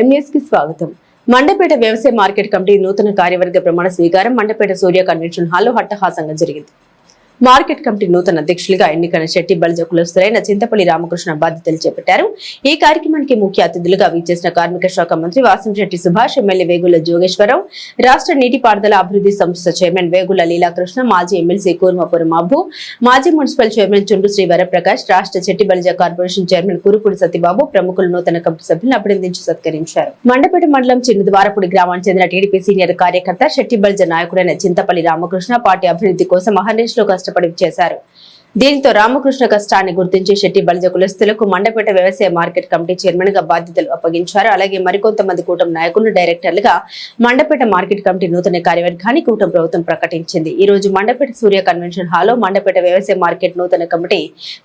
ఎంఎస్కి స్వాగతం. మండపేట వ్యవసాయ market committee నూతన కార్యవర్గ ప్రమాణ స్వీకారం మండపేట సూర్య కన్వెన్షన్ హాల్లో హట్టహాసంగా జరిగింది. మార్కెట్ కమిటీ నూతన అధ్యక్షులుగా ఎన్నికైన శెట్టి బలిజ కులస్తులైన చింతపల్లి రామకృష్ణ బాధ్యతలు చేపట్టారు. ఈ కార్యక్రమానికి ముఖ్య అతిథులుగా విచ్చేసిన కార్మిక శాఖ మంత్రి వాసంశెట్టి సుభాష్ ఎమ్మెల్యే వేగుల జోగేశ్వరరావు రాష్ట్ర నీటిపారుదల అభివృద్ధి సంస్థ చైర్మన్ వేగుల లీలాకృష్ణ మాజీ ఎమ్మెల్సీ కూర్మపురం అబ్బు మాజీ మున్సిపల్ చైర్మన్ చుండు శ్రీ వరప్రకాష్ రాష్ట్ర చెట్టి బలిజ కార్పొరేషన్ చైర్మన్ కురుపూడి సత్యబాబు ప్రముఖులు నూతన కమిటీ సభ్యులను అభినందించి సత్కరించారు. మండపేట మండలం చిన్నద్వారపుడి గ్రామానికి చెందిన టీడీపీ సీనియర్ కార్యకర్త శెట్టి బలిజ నాయకుడైన చింతపల్లి రామకృష్ణ పార్టీ అభివృద్ధి కోసం అహర్నిశలో కష్టపడి చేశారు. దీంతో రామకృష్ణ కష్టాన్ని గుర్తించి శెట్టి బలిజ కులస్తులకు మండపేట వ్యవసాయ మార్కెట్ కమిటీ చైర్మన్గా బాధ్యతలు అప్పగించారు. అలాగే మరికొంతమంది కూటమి నాయకులు డైరెక్టర్లుగా మండపేట మార్కెట్ కమిటీ నూతన కార్యవర్గాన్ని కూటమి ప్రభుత్వం ప్రకటించింది. ఈ రోజు మండపేట సూర్య కన్వెన్షన్ హాల్లో మండపేట వ్యవసాయ మార్కెట్ నూతన కమిటీ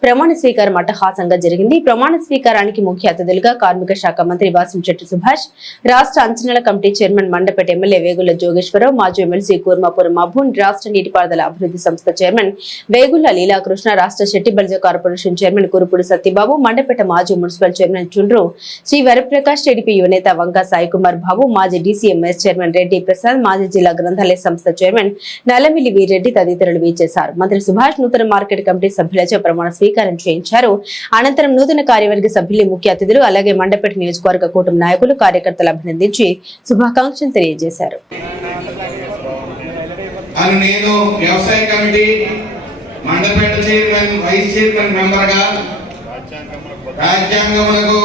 ప్రమాణ స్వీకారం అట్టహాసంగా జరిగింది. ప్రమాణ స్వీకారానికి ముఖ్య అతిథులుగా కార్మిక శాఖ మంత్రి వాసంశెట్టి సుభాష్ రాష్ట్ర అంచనాల committee chairman Mandapeta MLA Vegulla Jogeswararao మాజీ ఎమ్మెల్సీ కూర్మాపురం అభూన్ రాష్ట్ర నీటిపారుదల అభివృద్ధి సంస్థ చైర్మన్ వేగుల లీలాకృష్ణ రాష్ట్ర శెట్టి కార్పొరేషన్ చైర్మన్ కురుపూడి సత్యబాబు మండపేట మాజీ మున్సిపల్ చైర్మన్ చుండ్రు శ్రీ వరప్రకాష్ టీడీపీ యువనేత వంకా సాయి కుమార్ బాబు మాజీ డీసీఎంఎస్ చైర్మన్ రెడ్డి ప్రసాద్ మాజీ జిల్లా గ్రంథాలయ సంస్థ చైర్మన్ నల్లమిల్లి వీరెడ్డి తదితరులు వీచేశారు మంత్రి సుభాష్ నూతన మార్కెట్ కమిటీ సభ్యులచే ప్రమాణ స్వీకారం చేయించారు. అనంతరం నూతన కార్యవర్గ సభ్యులు ముఖ్య అతిథులు అలాగే మండపేట నియోజకవర్గ కూటమి నాయకులు కార్యకర్తలు అభినందించి శుభాకాంక్షలు తెలియజేశారు. నేను వ్యవసాయ committee Mandapeta chairman vice chairman మెంబర్గా రాజ్యాంగములకు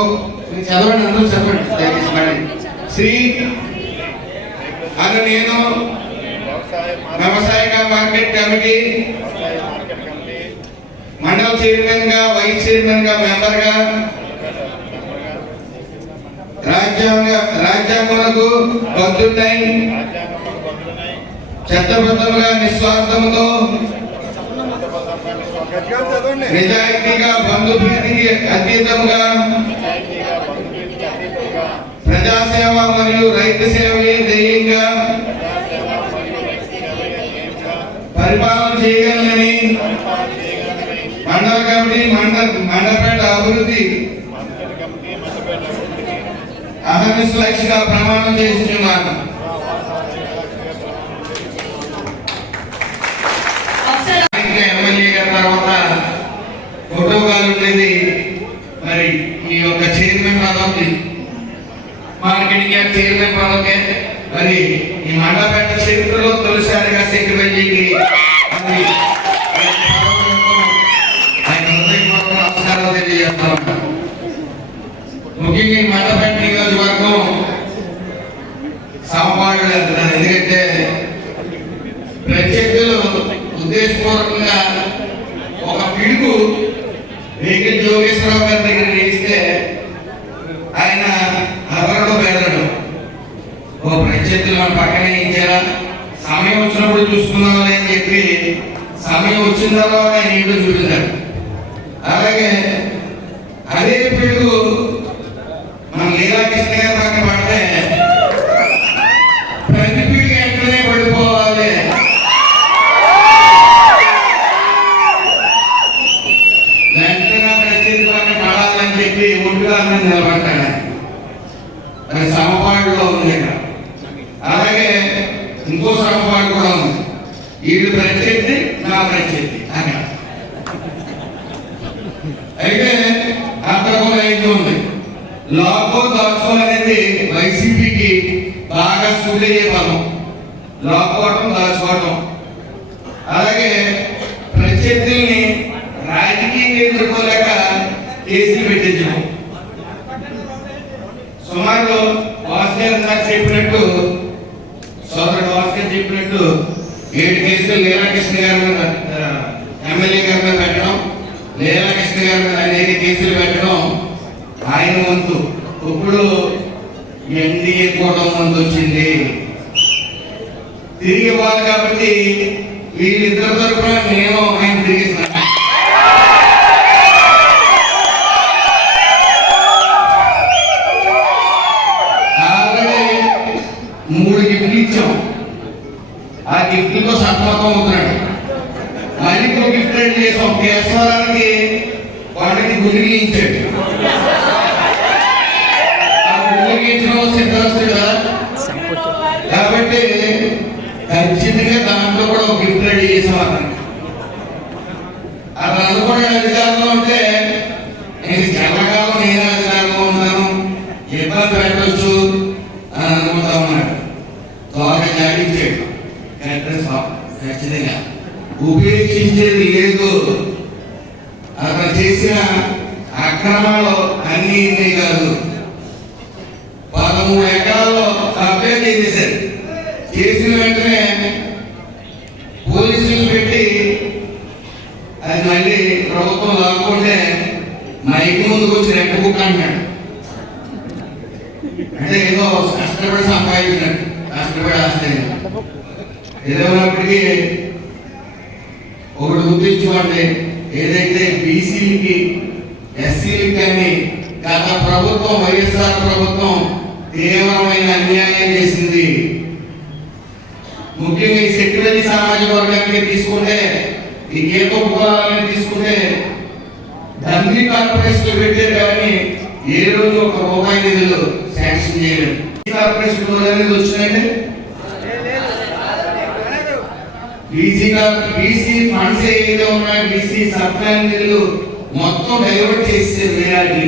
చదవండి అందరూ చదవండి. శ్రీ అని నేను వ్యవసాయ మార్కెట్ కమిటీ మండల చైర్మన్గా వైస్ చైర్మన్గా మెంబర్గా రాజ్యాంగ రాజ్యాంగములకు బద్దున్నై చట్టబద్ధముగా నిస్వార్థముతో నిజాయితీగా బంధుప్రీతికి అతీతంగా ప్రజాసేవ మరియు రైతు సేవయే ధ్యేయంగా పరిపాలన చేయగలనని మండల కమిటీ మండల మండపేట అభివృద్ధి అహర్నిశలక్షగా ప్రమాణం చేస్తున్నాను ఇంకా ఎమ్మెల్యే గారి తర్వాత ఫోటోగాలు ఉండేది మరి ఈ యొక్క చైర్మన్ పదవికి మార్కెటింగ్ యార్డ్ చైర్మన్ పదవికి మరి ఈ మండపేట చరిత్రలో తొలిసారిగా సెక్రటరీకి మరి ఆయన హృదయపూర్వక నమస్కారాలు తెలియజేస్తా ఉన్నాను. ముఖ్యంగా ఈ మండపేట నియోజకవర్గం సమపాడు వెళ్తున్నాను ఎందుకంటే ప్రత్యర్థులు ఉద్దేశపూర్వకంగా ఒక పిడుగు వెంకట జోగేశ్వరరావు గారి దగ్గర వేస్తే ఆయన అదరడు బెదరడు ఓ ప్రత్యర్థులు మన పక్కనే ఇచ్చారా సమయం వచ్చినప్పుడు చూసుకుందామని అని చెప్పి సమయం వచ్చిన తర్వాత ఆయన ఏంటో చూపించారు. అలాగే అదే పిడుగు మన లీలాకృష్ణ గారు పక్కన పడితే ప్రతి పిడుగు వెంటనే పడిపోవాలి. వెంటనే పక్కన పడాలని చెప్పి ఒంటిగా నిలబడ్డాడు సమపాడులో ఉంది ఇక్కడ. అలాగే ఇంకో సమపాడు కూడా ఉంది. వీళ్ళు ప్రత్యర్థి నా ప్రత్యర్థి. అని. అయితే అక్కడ కూడా ఏంటి ఉంది. లాకో దాచుకో అనేది వైసీపీకి బాగా సూట్ అయ్యే పదం. లాక్కోవటం దాచుకోవటం అలాగే ప్రత్యర్థుల్ని రాజకీయంగా ఎదుర్కోలేక కేసులు పెట్టించడం సుమారు వాసు గారు చెప్పినట్టు భాస్కర్ ఏడు కేసులు లీలాకృష్ణ గారి మీద ఎమ్మెల్యే గారి మీద పెట్టడం లీలాకృష్ణ గారి మీద అనేక కేసులు పెట్టడం ఆయన వంతు. ఇప్పుడు ఎన్డీఏ కూటమి వంతు వచ్చింది. తిరిగి ఇవ్వాలి కాబట్టి వీళ్ళిద్దరి తరఫున నేను ఆయన తిరిగిస్తున్నాను అలా అనుకునే అధికారంలో ఉంటే నేను చల్లకాలం నేను అధికారంలో ఉన్నాను ఇబ్బంది పెట్టచ్చు అని అనుకుంటా ఉన్నాడు. త్వరగా జాగించాడు ఖచ్చితంగా. ఉపేక్షించేది లేదు. అతను చేసిన అక్రమాలు అన్నీ కాదు పదమూడు ఎకరాల్లో కబ్జా చేసేసారు చేసిన వెంటనే పోలీసులు పెట్టి అది మళ్ళీ ప్రభుత్వం లాక్కుంటే మైకి ముందుకు వచ్చి రెక్క బుక్ అంటున్నాడు అంటే ఏదో కష్టపడి సంపాదించినట్టు కష్టపడి ఆశ్రయం ఏదైనప్పటికీ ఒకటి గుర్తించుకోండి ఏదైతే బీసీలకి ఎస్సీలకి కానీ గత ప్రభుత్వం వైఎస్ఆర్ ప్రభుత్వం తీవ్రమైన అన్యాయం చేసింది ముఖ్యంగా ఈ సెక్యులరీ సామాజిక వర్గానికి తీసుకుంటే ఈ గీత కులాలని తీసుకుంటే ధన్ని కార్పొరేషన్ పెట్టారు కానీ ఏ రోజు ఒక రూపాయి నిధులు శాంక్షన్ చేయలేదు. ఈ కార్పొరేషన్ అనేది వచ్చినాయండి బీసీ బీసీ ఫండ్స్ ఏదైతే ఉన్నాయో బీసీ సప్లై నిధులు మొత్తం డైవర్ట్ చేసేసారు వేయాలి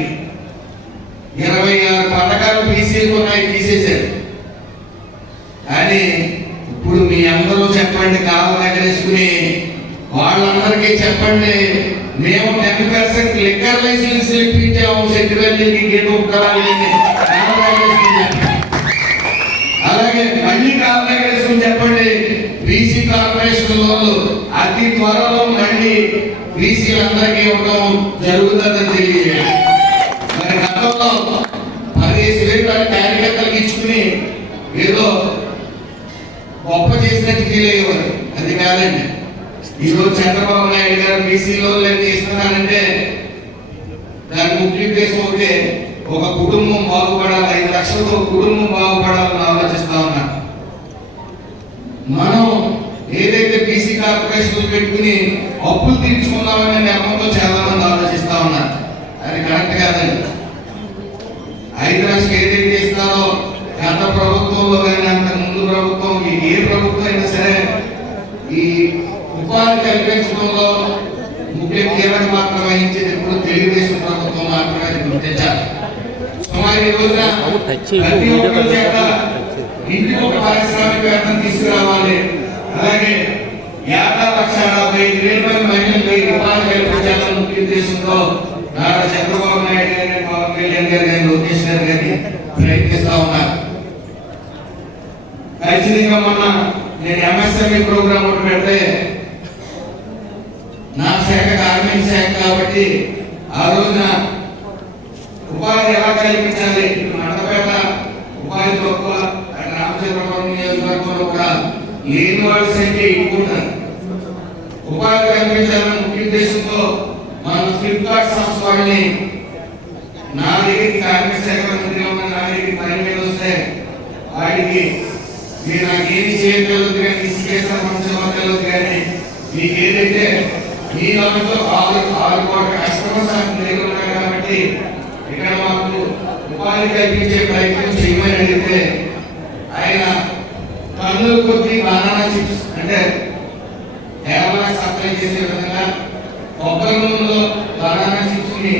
ఇరవై ఆరు పథకాలు బీసీలకు ఉన్నాయి తీసేశారు కానీ ఇప్పుడు మీ అందరూ చెప్పండి కాలం ఎగరేసుకుని వాళ్ళందరికీ చెప్పండి మేము టెన్ పర్సెంట్ లిక్కర్ లైసెన్స్ ఇప్పించాము సెక్రటరీకి గేటు అలాగే మళ్ళీ కాలం ఎగరేసుకుని చెప్పండి బీసీ కార్పొరేషన్ వాళ్ళు అతి త్వరలో మళ్ళీ బీసీలందరికీ ఇవ్వడం జరుగుతుందని తెలియజేయాలి మరి గతంలో పదిహేను వేలు కార్యకర్తలకు ఇచ్చుకుని ఏదో గొప్ప చేసినట్టు ఫీల్ అయ్యేవారు ఈరోజు చంద్రబాబు నాయుడు గారు బీసీ లోన్లు ఇస్తున్నానంటే ఇస్తున్నారంటే దాని ముఖ్య ఒక కుటుంబం బాగుపడాలి ఐదు లక్షలతో కుటుంబం బాగుపడాలని ఆలోచిస్తా ఉన్నా. మనం ఏదైతే బీసీ కార్పొరేషన్ పెట్టుకుని అప్పులు తీర్చుకుందామనే నెపంతో చాలా మంది ఆలోచిస్తా ఉన్నారు అది కరెక్ట్ కాదండి. ఐదు లక్షలు ఏదైతే ఇస్తారో గత ప్రభుత్వంలో కానీ అంత ముందు ప్రభుత్వం ఏ ప్రభుత్వం అయినా సరే ఉపాధి కల్పించడంలో ముఖ్య కీలక పాత్ర వహించేది ఎప్పుడు తెలుగుదేశం ప్రభుత్వం మాత్రమే గుర్తించాలి సుమారు ఈ రోజున ప్రతి ఒక్కరి చేత ఇంటికి ఒక పారిశ్రామికవేత్తను తీసుకురావాలి. అలాగే యాభై లక్ష యాభై ఐదు వేల మంది మహిళలకి ఉపాధి ముఖ్య నారా చంద్రబాబు నాయుడు గారి పవన్ కళ్యాణ్ గారి లోకేష్ గారి ప్రయత్నిస్తా ఉన్నారు. ఖచ్చితంగా మొన్న నేను ఎంఎస్ఎంఈ ప్రోగ్రామ్ ఒకటి పెడితే శాఖ గార్మెంట్ శాఖ కాబట్టి ఆ రోజున ఉపాధి ఎలా కల్పించాలి? మండపేట ఉపాధి తక్కువ రామచంద్రపురం నియోజకవర్గంలో కూడా లేని వాళ్ళ సంఖ్య ఎక్కువ ఉపాధి కల్పించాలన్న ముఖ్య ఉద్దేశంతో మనం ఫ్లిప్కార్ట్ సంస్థ వాళ్ళని నా దగ్గరికి కార్మిక శాఖ మంత్రిగా ఉన్న నా దగ్గరికి పని మీద వస్తే వాడికి మీరు నాకు ఏది చేయగలదు కానీ ఇసుకేసిన మంచి కానీ మీకు ఏదైతే ఆరు ఆరు కోట్ల కస్టమర్స్ దగ్గర ఉన్నాయి కాబట్టి ఇక్కడ మాకు ఉపాధి కల్పించే ప్రయత్నం చేయమని అడిగితే ఆయన కన్నుల కొద్ది బనానా చిప్స్ అంటే కేరళ సప్లై చేసే విధంగా కొబ్బరి నూనెలో బనానా చిప్స్ని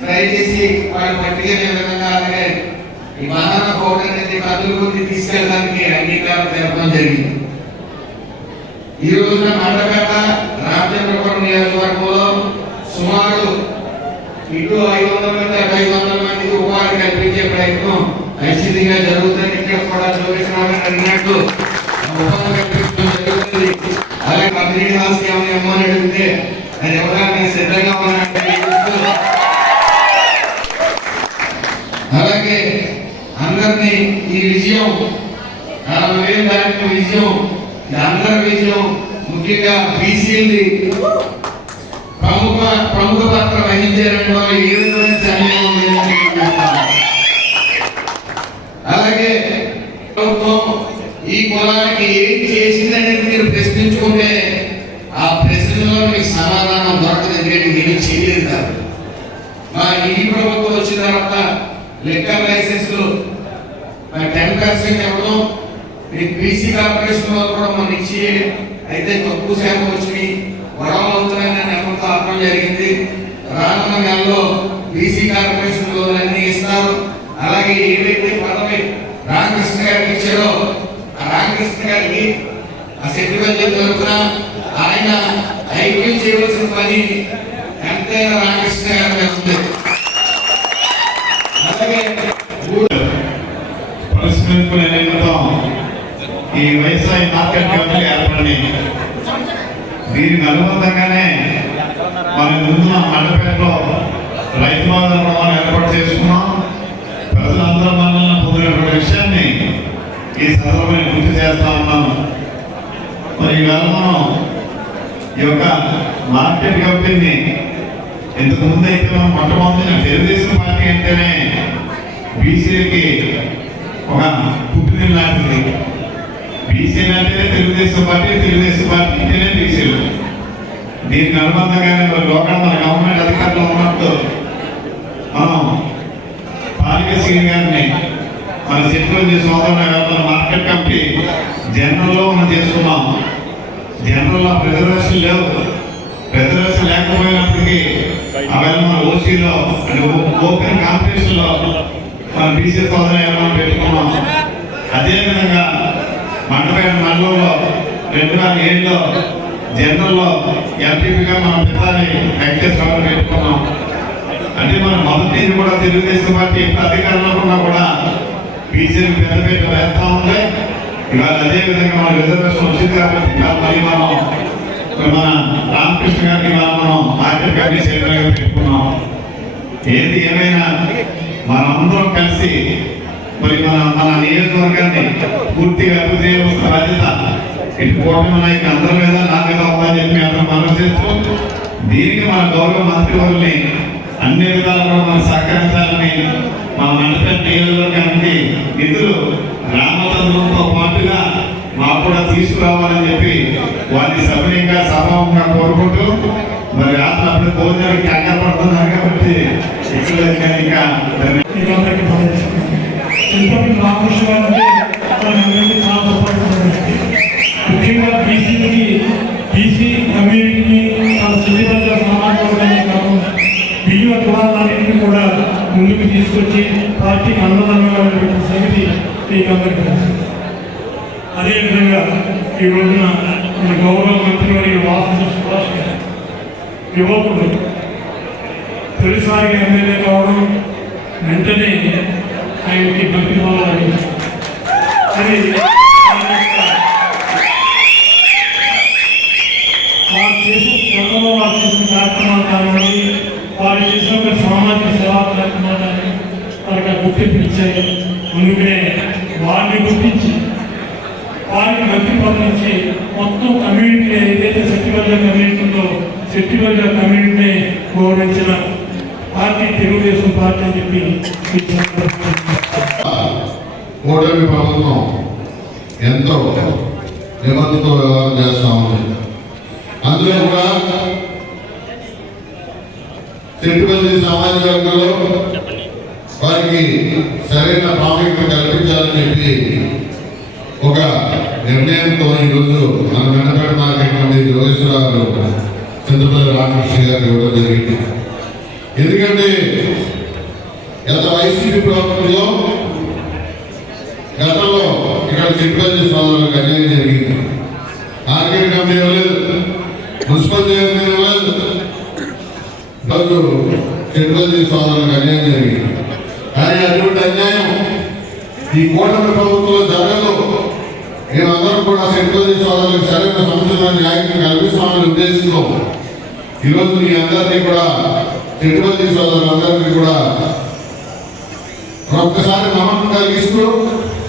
ఫ్రై చేసి వాడు పట్టుకెళ్ళే విధంగా అలాగే ఈ బనానా పౌడర్ అనేది కన్నుల కొద్ది తీసుకెళ్ళడానికి అంగీకారం తెలపడం జరిగింది. ఈ రోజున మండపేట రామచంద్రపురం నియోజకవర్గంలో సుమారు ఇటు ఐదు వందల మంది అటు ఐదు వందల మందికి ఉపాధి కల్పించే ప్రయత్నం ఖచ్చితంగా జరుగుతుంది ఇక్కడ కూడా లోకేశ్వరరావు గారు అడిగినట్టు ఉపాధి కల్పించడం జరుగుతుంది. అలాగే కమ్యూనిటీ హాల్స్ ఏమైనా ఇవ్వమని అడిగితే అది ఇవ్వడానికి సిద్ధంగా ఉన్నానంటే అలాగే అందరినీ ఈ విజయం నలభై వేలు దాటిన విజయం అందరి విజయం ముఖ్యంగా బీసీలది ప్రముఖ ప్రముఖ పాత్ర వహించారంటే ఏ విధమైన సందేహం అలాగే ప్రభుత్వం ఈ కులానికి ఏం చేసిందనేది మీరు ప్రశ్నించుకుంటే ఆ ప్రశ్నలో మీకు సమాధానం దొరకదు ఎందుకంటే నేను చేయలేదు కాబట్టి మా ఈ ప్రభుత్వం వచ్చిన తర్వాత లెక్కర్ లైసెన్స్ కేసులు టెన్ పర్సెంట్ ఇవ్వడం మీకు బీసీ కార్పొరేషన్ వాళ్ళు కూడా మన ఇచ్చి అయితే తక్కువ శాఖ వచ్చినాయి గొడవలు అవుతున్నాయని నెపంతో ఆపడం జరిగింది. రానున్న నెలలో బీసీ కార్పొరేషన్ అన్ని ఇస్తారు. అలాగే ఏదైతే పదవి రామకృష్ణ గారికి ఇచ్చారో ఆ రామకృష్ణ గారికి ఆ సెటిల్మెంట్ తరఫున ఆయన ఐక్యం చేయవలసిన పని ఎంతైనా రామకృష్ణ గారి ఉంది. అలాగే పరిష్కరించుకునే ఈ వ్యవసాయ మార్కెట్ కమిటీ ఏర్పడి దీనికి అనుబంధంగానే మన ముందున్న మండపేటలో రైతు బాధలు కూడా మనం ఏర్పాటు చేసుకున్నాం. ప్రజలందరూ మనల్ని పొందినటువంటి విషయాన్ని ఈ సందర్భంగా గుర్తు చేస్తా ఉన్నాం మరి ఈవేళ మనం ఈ యొక్క మార్కెట్ కంపెనీని ఇంతకు ముందు అయితే మనం మొట్టమొదటి తెలుగుదేశం పార్టీ అంటేనే బీసీలకి ఒక పుట్టిన లాంటిది. బీసీలు అంటేనే తెలుగుదేశం పార్టీ తెలుగుదేశం పార్టీ అంటేనే బీసీలు. దీనికి అనుబంధంగానే మరి లోకల్ మన గవర్నమెంట్ అధికారులు ఉన్నట్టు మనం పాలిక సింగ్ గారిని మన సెంట్రల్ సోదరుల మన మార్కెట్ కమిటీ జనరల్లో మనం చేసుకున్నాం. జనరల్ రిజర్వేషన్ లేవు రిజర్వేషన్ లేకపోయినప్పటికీ అవన్నీ మన ఓసీలో అంటే ఓపెన్ కాంపిటీషన్లో మన బీసీ సోదరు ఏమైనా పెట్టుకున్నాం. అదేవిధంగా మండపేట మండలంలో రెండు వేల ఏడులో జనరల్లో ఎంపీపీగా మన పితాని వెంకటేశ్వరరావు పెట్టుకున్నాం అంటే మన మొదటి నుంచి కూడా తెలుగుదేశం పార్టీ ఎప్పుడు అధికారంలో ఉన్నా కూడా బీజేపీ పెద్ద పెద్ద వేస్తా ఉంది. ఇవాళ అదేవిధంగా మన రిజర్వేషన్ వచ్చింది కాబట్టి మరి మనం మన రామకృష్ణ గారిని మనం మార్కెట్ కమిటీ చైర్మన్గా పెట్టుకున్నాం. ఏది ఏమైనా మనందరం కలిసి మరి మన మన నియోజకవర్గాన్ని పూర్తిగా అభివృద్ధి చేయవలసిన బాధ్యత ఇటు కూటమి నాయకులు అందరి మీద నా మీద ఉందని చెప్పి అందరం మనం చేస్తూ దీనికి మన గౌరవ మంత్రి వారిని అన్ని విధాలుగా మనం సహకరించాలని మా మండపేట నియోజకవర్గానికి నిధులు రామచంద్రంతో పాటుగా మాకు కూడా తీసుకురావాలని చెప్పి వారిని సభ్యంగా సభాముగా కోరుకుంటూ మరి రాత్రి అప్పుడు భోజనానికి కంగారు పడుతున్నారు కాబట్టి ఇక్కడ ఇంకా ఇంకా తిరుపతి రామకృష్ణ గారు అంటే చాలా ఉపయోగపడుతుంది ముఖ్యంగా బీసీకి బీసీ కమ్యూనిటీకి తన సున్నితంగా సమాజం వర్గాన్ని కాకుండా కులాలన్నింటినీ కూడా ముందుకు తీసుకొచ్చి పార్టీకి అన్నదండగా సంగతి మీకు అందరికీ తెలుసు. అదేవిధంగా ఈ రోజున మన గౌరవ మంత్రి వారి వాసు సుభాష్ గారు యువకుడు తొలిసారిగా ఎమ్మెల్యే కావడం ఆయనకి అది వారు చేసిన వారు చేసిన కార్యక్రమాలు కానివ్వండి వారు చేసిన సామాజిక సేవా కార్యక్రమాలు కానీ వారికి గుర్తింపు ఇచ్చాయి అందుకనే వారిని గుర్తించి మంత్రి మొత్తం కమ్యూనిటీ ఏదైతే శక్తివర్గ కమ్యూనిటీ ఉందో శక్తివర్గ కమ్యూనిటీని గౌరవించిన పార్టీ తెలుగుదేశం పార్టీ అని చెప్పి కూటమి ప్రభుత్వం ఎంతో నిబంధనతో వ్యవహారం చేస్తా ఉంది అందులో కూడా తిరుపతి సామాజిక వర్గంలో వారికి సరైన ప్రాముఖ్యత కల్పించాలని చెప్పి ఒక నిర్ణయంతో ఈరోజు మన వెన్నపేట మార్కెట్ నుండి జోగేశ్వరరావు చంద్రపతి రామకృష్ణ గారు ఇవ్వడం జరిగింది. ఎందుకంటే గత వైసీపీ ప్రభుత్వంలో ఇక్కడ తిరుపతి సోదరులకు అన్యాయం జరిగింది. మార్కెట్ కమిటీ ఇవ్వలేదు మున్సిపల్ చైర్మన్ ఇవ్వలేదు రోజు తిరుపతి సోదరులకు అన్యాయం జరిగింది. కానీ అటువంటి అన్యాయం ఈ కూటమి ప్రభుత్వంలో జరగదు. మేమందరం కూడా తిరుపతి సోదరులకు సరైన సంస్థల న్యాయం కల్పిస్తామని ఉద్దేశంతో ఈరోజు మీ అందరినీ కూడా తిరుపతి సోదరులందరికీ కూడా ఒక్కసారి నమ్మకం కలిగిస్తూ